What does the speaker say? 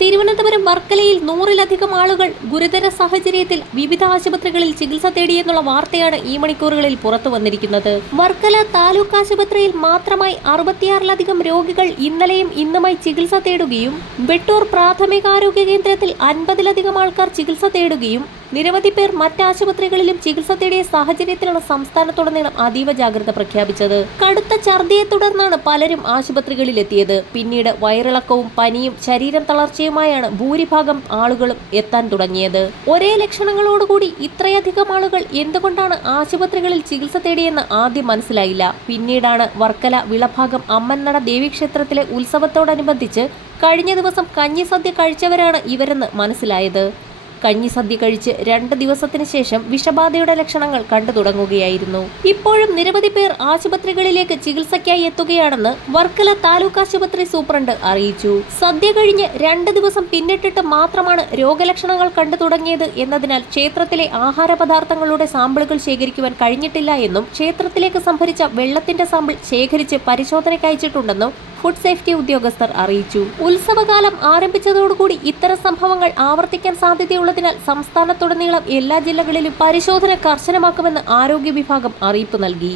തിരുവനന്തപുരം വർക്കലയിൽ നൂറിലധികം ആളുകൾ ഗുരുതര സാഹചര്യത്തിൽ വിവിധ ആശുപത്രികളിൽ ചികിത്സ തേടിയെന്നുള്ള വാർത്തയാണ് ഈ മണിക്കൂറുകളിൽ പുറത്തു വന്നിരിക്കുന്നത്. വർക്കല താലൂക്ക് ആശുപത്രിയിൽ മാത്രമായി അറുപത്തിയാറിലധികം രോഗികൾ ഇന്നലെയും ഇന്നുമായി ചികിത്സ തേടുകയും വെട്ടൂർ പ്രാഥമികാരോഗ്യ കേന്ദ്രത്തിൽ അൻപതിലധികം ആൾക്കാർ ചികിത്സ തേടുകയും നിരവധി പേർ മറ്റ് ആശുപത്രികളിലും ചികിത്സ തേടിയ സാഹചര്യത്തിലാണ് സംസ്ഥാനത്തുടനീളം അതീവ ജാഗ്രത പ്രഖ്യാപിച്ചത്. കടുത്ത ഛർദിയെ തുടർന്നാണ് പലരും ആശുപത്രികളിലെത്തിയത്. പിന്നീട് വയറിളക്കവും പനിയും ശരീരം തളർച്ചയുമായാണ് ഭൂരിഭാഗം ആളുകളും എത്താൻ തുടങ്ങിയത്. ഒരേ ലക്ഷണങ്ങളോടുകൂടി ഇത്രയധികം ആളുകൾ എന്തുകൊണ്ടാണ് ആശുപത്രികളിൽ ചികിത്സ തേടിയെന്ന് ആദ്യം മനസ്സിലായില്ല. പിന്നീടാണ് വർക്കല വിളഭാഗം അമ്മന്നട ദേവീക്ഷേത്രത്തിലെ ഉത്സവത്തോടനുബന്ധിച്ച് കഴിഞ്ഞ ദിവസം കഞ്ഞിസദ്യ കഴിച്ചവരാണ് ഇവരെന്ന് മനസ്സിലായത്. കഞ്ഞി സദ്യ കഴിച്ച് രണ്ട് ദിവസത്തിന് ശേഷം വിഷബാധയുടെ ലക്ഷണങ്ങൾ കണ്ടു തുടങ്ങുകയായിരുന്നു. ഇപ്പോഴും നിരവധി പേർ ആശുപത്രികളിലേക്ക് ചികിത്സയ്ക്കായി എത്തുകയാണെന്ന് വർക്കല താലൂക്ക് ആശുപത്രി സൂപ്രണ്ട് അറിയിച്ചു. സദ്യ കഴിഞ്ഞ് രണ്ട് ദിവസം പിന്നിട്ടിട്ട് മാത്രമാണ് രോഗലക്ഷണങ്ങൾ കണ്ടു തുടങ്ങിയത് എന്നതിനാൽ ക്ഷേത്രത്തിലെ ആഹാര പദാർത്ഥങ്ങളുടെ സാമ്പിളുകൾ ശേഖരിക്കുവാൻ കഴിഞ്ഞിട്ടില്ല എന്നും ക്ഷേത്രത്തിലേക്ക് സംഭരിച്ച വെള്ളത്തിന്റെ സാമ്പിൾ ശേഖരിച്ച് പരിശോധനയ്ക്ക് അയച്ചിട്ടുണ്ടെന്നും ഫുഡ് സേഫ്റ്റി ഉദ്യോഗസ്ഥർ അറിയിച്ചു. ഉത്സവകാലം ആരംഭിച്ചതോടുകൂടി ഇത്തരം സംഭവങ്ങൾ ആവർത്തിക്കാൻ സാധ്യതയുള്ളതിനാൽ സംസ്ഥാനത്തുടനീളം എല്ലാ ജില്ലകളിലും പരിശോധന കർശനമാക്കുമെന്ന് ആരോഗ്യ വിഭാഗം അറിയിപ്പ് നൽകി.